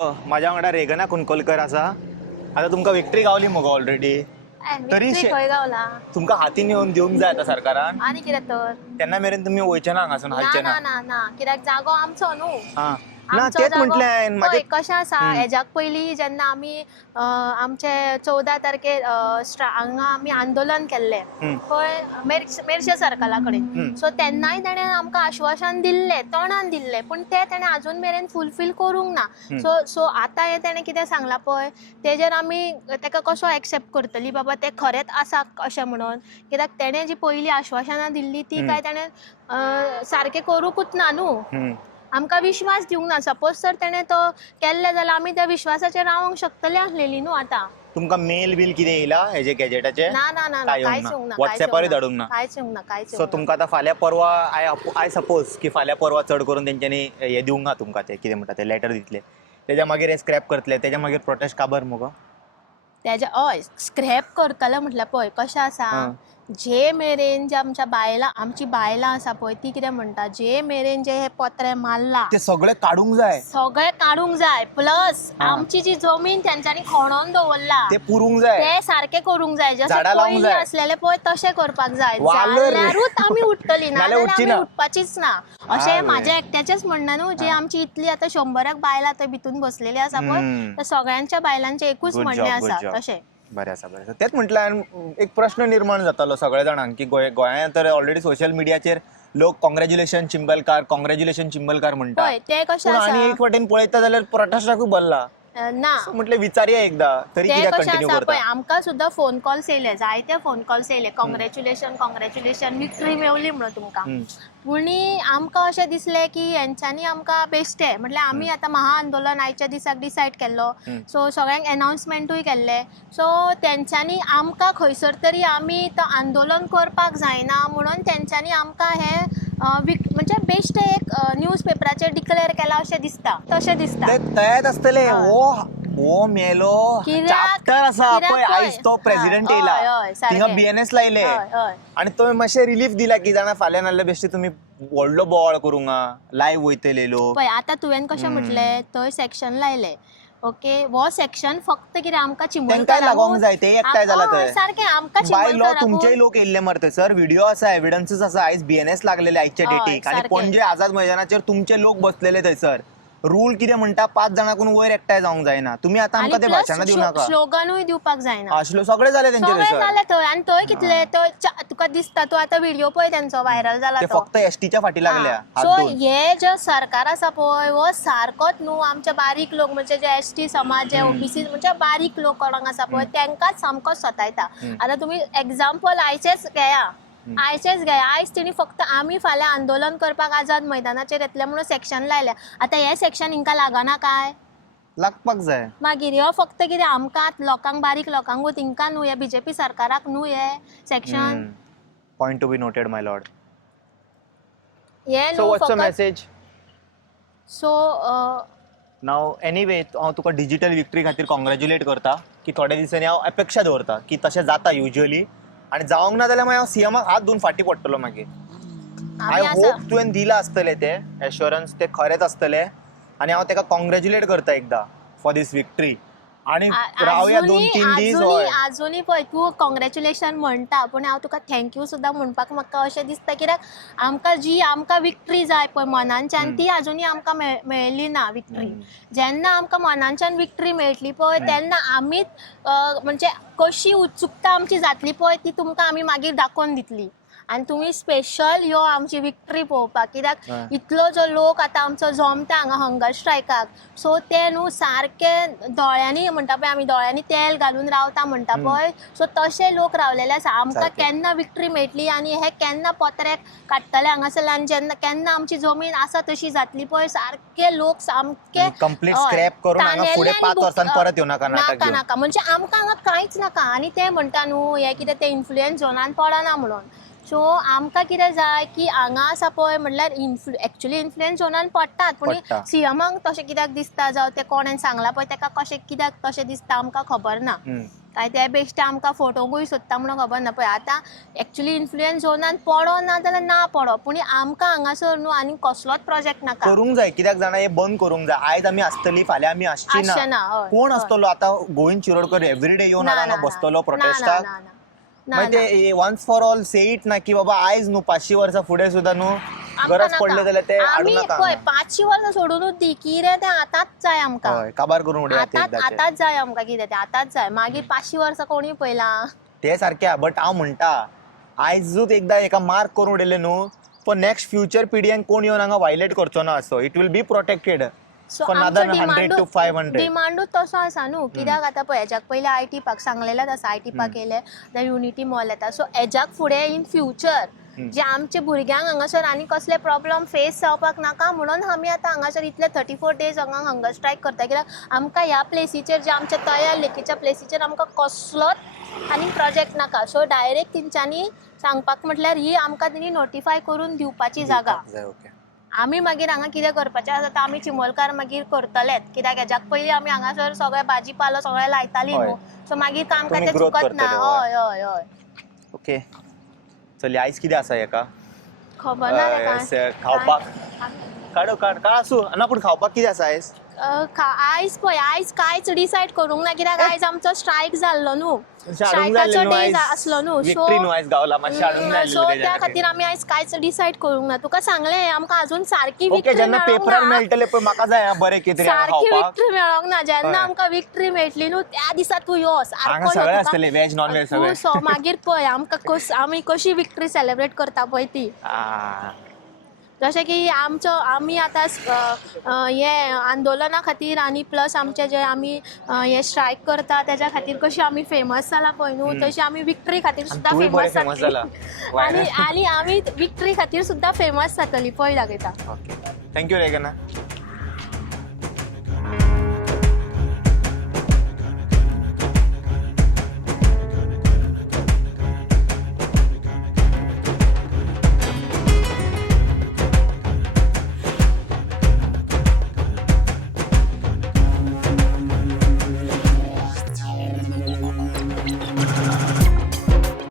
माझ्या वांगडा रेगना कुंकोलकर आसा. आता तुमका विक्ट्री गावली मगो ऑलरेडी. तरी खंय गावला तुमका हातीन येऊन दिवंक जाय आता सरकारान. आनी कित्याक तर तेन्ना मेरेन तुम्ही वयचे ना हांगासून हालचे ना ना. ना ना कित्याक जागो आमचो न्हू. हा ना आमचो तेच जागो- म्हटलें पळय, माझे. कशें आसा हेज्याक पयलीं जेन्ना आमी आमचे 14 तारखेर हांगा आमी आंदोलन केल्लें पळय मेर्शे सर्कला कडेन. सो तेन्नाय ताणें आमकां आश्वासन दिल्लें, तोंडान दिल्लें, पूण तें ताणें आजून मेरेन फुलफील करूंक ना. सो आतां हें ताणें कितें सांगलां पळय तेजेर आमी ताका कसो एक्सेप्ट करतली बाबा तें खरेंच आसा अशें म्हणून. कित्याक तेणें जी पयलीं आश्वासनां दिल्लीं ती काय ताणें सारकें करूंकूच ना न्हू. आमकां विश्वास दिवंक ना. सपोज तर तेणें तो केल्ले जाल्यार आमी त्या विश्वासाचेर रावंक शकतले आसलेलीं न्हू आतां. तुमकां मेल बिल कितें येयला हेजे गॅजेटाचे? ना ना ना काय कांयच येवंक येवंक ना? ना. WhatsAppरूय धाडूंक ना. कांयच येवंक ना कांयच सो येवंक ना. तुमकां आतां फाल्यां परवा आय सपोज की फाल्यां परवा चड करून तेंच्यांनी हे दिवंक ना तुमकां ते कितें म्हणटा ते लेटर दितले. तेज्या मागीर हे स्क्रॅप करतले, तेज्या मागीर प्रोटेस्ट काबर मगो? तेज्या हय स्क्रॅप करतले म्हटल्यार पळय कशें आसा जे मेरेन जे आमची बायलां आसा पळय ती कितें म्हणटा जे मेरेन जे हे पत्रे मारला ते सगळे काडूंक जाय. सगळे काडूंक जाय. प्लस आमची जी जमीन तेंच्यांनी खणून दवरला ते पुरूंक जाय. ते सारखे करूंक जाय. जशें झाडां लावंक पयलीं जाय. असलेले पळय तशें करपाक जाय. वालोर रे. जाल्यारूच आमी उठतलीं ना नाल्यार जाल्यार उठची आमी ना. उठपाचीच ना. अशें म्हाजें एकट्याचेंच म्हणणें न्हू. जे आमची इतली आतां 100 बायलां थंय भितून बसलेली आसा पळय त्या सगळ्यांच्या बायलांचें एकूच Good म्हणणें job, good आसा job. तशें. बरें आसा बरें आसा. तेच म्हटल्यार एक प्रश्न निर्माण जातालो सगळ्या जाणांक की गोंयांत तर ऑलरेडी सोशल मिडियाचेर लोक कॉंग्रॅच्युलेशन चिंबलकार म्हणटा. पळय ते कशें पूण आसा आनी एक वटेन पळयता जाल्यार प्रोटेस्टाकूय भरला. ना म्हटलें विचारया एकदा तरी ते कित्याक कशें कंटिन्यू आसा करता. पळय आमकां सुद्दां फोन कॉल्स येयले जायते फोन कॉल्स येयले कॉंग्रॅच्युलेशन विक्ट्री मेवली म्हणून तुमकां. पूण आमकां अशें दिसलें की हेंच्यांनी आमकां बेश्टे म्हटल्यार आमी आतां महाआंदोलन आयच्या दिसाक डिसायड केल्लो. सो सगळ्यांक अनावन्समेंटूय केल्लें. सो तेंच्यांनी आमकां खंयसर तरी आमी तो आंदोलन करपाक जायना म्हणून तेंच्यांनी आमकां हें म्हणजे बेश्टे एक न्यूज पेपराचेर डिक्लेअर केलां अशें दिसता. तशें दिसता ते तयार आसतले. हो मेलो चॅप्टर आसा पळय आयज तो प्रेसिडेंट येयला थिंगा BNS लायले आनी तो मातशें रिलीफ दिला की जाणा फाल्यां नाल्यार बेश्टे तुमी व्हडलो बोवाळ करूंक लायव्ह वयतले लोक. पळय आतां तुवें कशें म्हटलें थंय सेक्शन लायलें. ओके हो सेक्शन फक्त कितें आमकां तेंकाय लागोंक जाय ते एकठांय जाला थंय. सारकें आमकां बाय लॉ तुमचेय लोक येयल्ले मरे सर व्हिडिओ आसा एविडन्सीस आसा आयज BNS लागलेले आयच्या डेटीक आनी सारकें. पणजे आझाद मैदानाचेर तुमचे लोक बसलेले थंयसर. रूल कितें म्हणटा 5 जाणांकून वयर एकठांय जावंक जायना. तुमी आतां आमकां ते भाशणां दिवं नाका. स्लोगनूय दिवपाक जायना. आसलो सगळे जाले तेंचे सगळें थंयसर. जालें थंय आनी थंय कितले तुका दिसता तूं आतां व्हिडिओ पळय तेंचो व्हायरल जाला ते तो. फक्त एसटीच्या फाटी लागल्या हात सो धरून. हे जो सरकार आसा पळय हो सारकोच न्हू आमचे बारीक लोक म्हणजे जे ST समाज जे OBC म्हणजे बारीक लोक कोणाक आसा पळय तेंकांच सामको सतायता. आतां तुमी एक्झाम्पल आयचेच घेया. आयज तेणी फक्त आमी फाल्यां आंदोलन करपाक आझाद मैदानाचेर येतले म्हणून सेक्शन लायल्या. आतां हे सेक्शन हिंकां लागना काय? लागपाक जाय. मागीर हो फक्त कितें आमकां लोकांक बारीक लोकांकूच हिंकां न्हू हे BJP सरकाराक न्हू हे section. Point to be noted my Lord. हे सो न्हू व्हॉट्स द फकत. मेसेज सो नाव एनीवे हांव तुका डिजिटल विक्ट्री खातीर कॉंग्रॅच्युलेट करता की थोड्या दिसांनी हांव अपेक्षा दवरता की तशें जाता युजली आनी जावंक ना जाल्यार मागीर हांव CMाक हात धुवन फाटीं पडटलो मागीर. आय होप तुवें दिला आसतलें ते एश्युरन्स ते खरेंच आसतले आनी हांव तेका कॉंग्रॅच्युलेट करता एकदा फॉर दीस विक्ट्री आनी रावया 2-3 दीस. आजुनी पळय तूं कॉंग्रॅच्युलेशन म्हणटा पूण हांव तुका थँक्यू सुद्दां म्हणपाक म्हाका अशें दिसता कित्याक आमकां विक्ट्री जाय पळय मनांच्यान ती आजुनी आमकां मेळ्ळी ना विक्ट्री. जेन्ना आमकां मनांच्यान विक्ट्री मेळटली पळय तेन्ना आमीच म्हणजे कशी उत्सुकता आमची जातली पळय ती तुमकां आमी मागीर दाखोवन दितली. आनी तुमी स्पेशल ह्यो आमची विक्ट्री पळोवपाक कित्याक इतलो जो लोक आतां आमचो जमता हांगा हंगर स्ट्रायकाक. सो ते न्हू सारके दोळ्यांनी म्हणटा पळय आमी दोळ्यांनी तेल घालून रावता म्हणटा पळय सो तशे लोक रावलेले आसा. आमकां केन्ना विक्ट्री मेळटली आनी हे केन्ना पत्रे काडटले हांगासरल्यान जेन्ना केन्ना आमची जमीन आसा तशी जातली पळय सारके लोक सामके कंप्लीट स्क्रॅप करून हांगा फुडें 5 वर्सांनी परत येवं नाका नाटक घेवन. नाका म्हणजे आमकां हांगा कांयच नाका. आनी ते म्हणटा न्हू हे कितें ते इन्फ्लुएन्स झोनान पडना म्हणून. सो आमकां कितें जाय की हांगा आसा पळय म्हणल्यार एक्चुली इन्फ्लुएन्स झोनान पडटात पूण CMाक तशें कित्याक दिसता जावं ते कोणें सांगलां पळय तेका कशें कित्याक तशें दिसता आमकां खबर ना. काय त्या बेश्टे आमकां फोटोकूय सोदता म्हणून खबर ना पळय आतां एक्चुली इन्फ्लुएन्स झोनान पडो ना जाल्यार ना पडो पूण आमकां हांगासर न्हू आनी कसलोच प्रोजेक्ट नाका करूंक जाय कित्याक जाणा हे बंद करूंक जाय आयज आमी आसतली फाल्यां आमी आसची आसचें ना ना, हय, कोण हय. आसतलो आतां गोविंद शिरोडकर एवरीडे येवन ना, हांगा ना, बसतलो ना, प्रोटेस्टाक ना, ना, ना, ना, मागीर ते once for all say it ना की बाबा आयज न्हू 500 वर्सां फुडें सुद्दां न्हू आमकां गरज नाका. पडले जाल्यार ते हाडूं आमी नाका पळय हांगा. 500 वर्सां सोडूनच दी कितें तें आतांच जाय आमकां हय काबार करून उडया ते एकदाचें. आतांच जाय आमकां कितें तें आतांच जाय मागीर 500 वर्सां कोणी पयलां ते सारकें बट हांव म्हणटा आयजूच एकदां एका मार्क करून उडयले न्हू फॉर नेक्स्ट फ्युचर पिढियांक कोण येवन हांगा वायलेट करचो ना असो it will be protected so for आमचो अनदर 100 to 500 डिमांडूच तसो आसा न्हू कित्याक आतां पळय हेज्याक पयलीं आयटी पार्क सांगलेलेच आसा आयटी पार्क येयले आतां युनिटी मॉल येता सो हेज्याक फुडें इन फ्युचर जे आमचे भुरग्यांक हांगासर आनी कसले प्रॉब्लम फेस जावपाक नाका म्हणून आमी आतां हांगासर इतले 34 डेज हांगा हंगर स्ट्रायक करता कित्याक आमकां ह्या प्लेसीचेर जे आमच्या तयार लेखीच्या प्लेसीचेर आमकां कसलोच आनी प्रोजेक्ट नाका सो डायरेक्ट तेंच्यांनी सांगपाक म्हटल्यार ही आमकां तेणी नोटिफाय करून दिवपाची जागा ओके आमी मागीर हांगा कितें करपाचें आसा तें आमी चिमोलकार मागीर करतलेच कित्याक हेज्याक पयलीं आमी हांगासर सगळे भाजी पालो सगळें लायतालीं हय. न्हू सो मागीर तुमी आमकां तें growth चुकत ना करतले, हय हय हय ओके चल आयज कितें आसा हेका खबर ना तेका. खावपाक काड काड काड आसूं ना पूण खावपाक कितें आसा आयज आयज पळय आयज कांयच डिसायड करूंक ना कित्याक आयज आमचो स्ट्रायक जाल्लो न्हू हाडूंक जाय स्ट्रायकाचो न्हू डे आयज आसलो न्हू सो विक्ट्री न्हू आयज गावला मातशें हाडूंक जाय सो त्या खातीर आमी आयज कांयच डिसायड करूंक ना तुका सांगलें आमकां अजून सारकी ओके विक्ट्री जेन्ना मेळोंक पेपरार ना मेळटले पळय म्हाका जाय हां बरें कितें सारकी खावपाक विक्ट्री मेळोंक ना जेन्ना हय. आमकां विक्ट्री मेळटली न्हू त्या दिसा तूं यो हांगा सगळें आसतलें वेज नॉन वेज सगळें मागीर पळय आमकां आमी कशी विक्ट्री सेलिब्रेट करता पळय ती आं. जशें की आमी आतां हे आंदोलना खातीर आनी प्लस आमचे जे आमी हे स्ट्रायक करता तेज्या खातीर कशी आमी फेमस जाला पळय न्हू तशी आमी विक्ट्री खातीर सुद्दां तूंय बरें फेमस famous जाला. आनी आमी विक्ट्री खातीर सुद्दां फेमस जातली पळय दाखयता ओके थँक्यू रेगना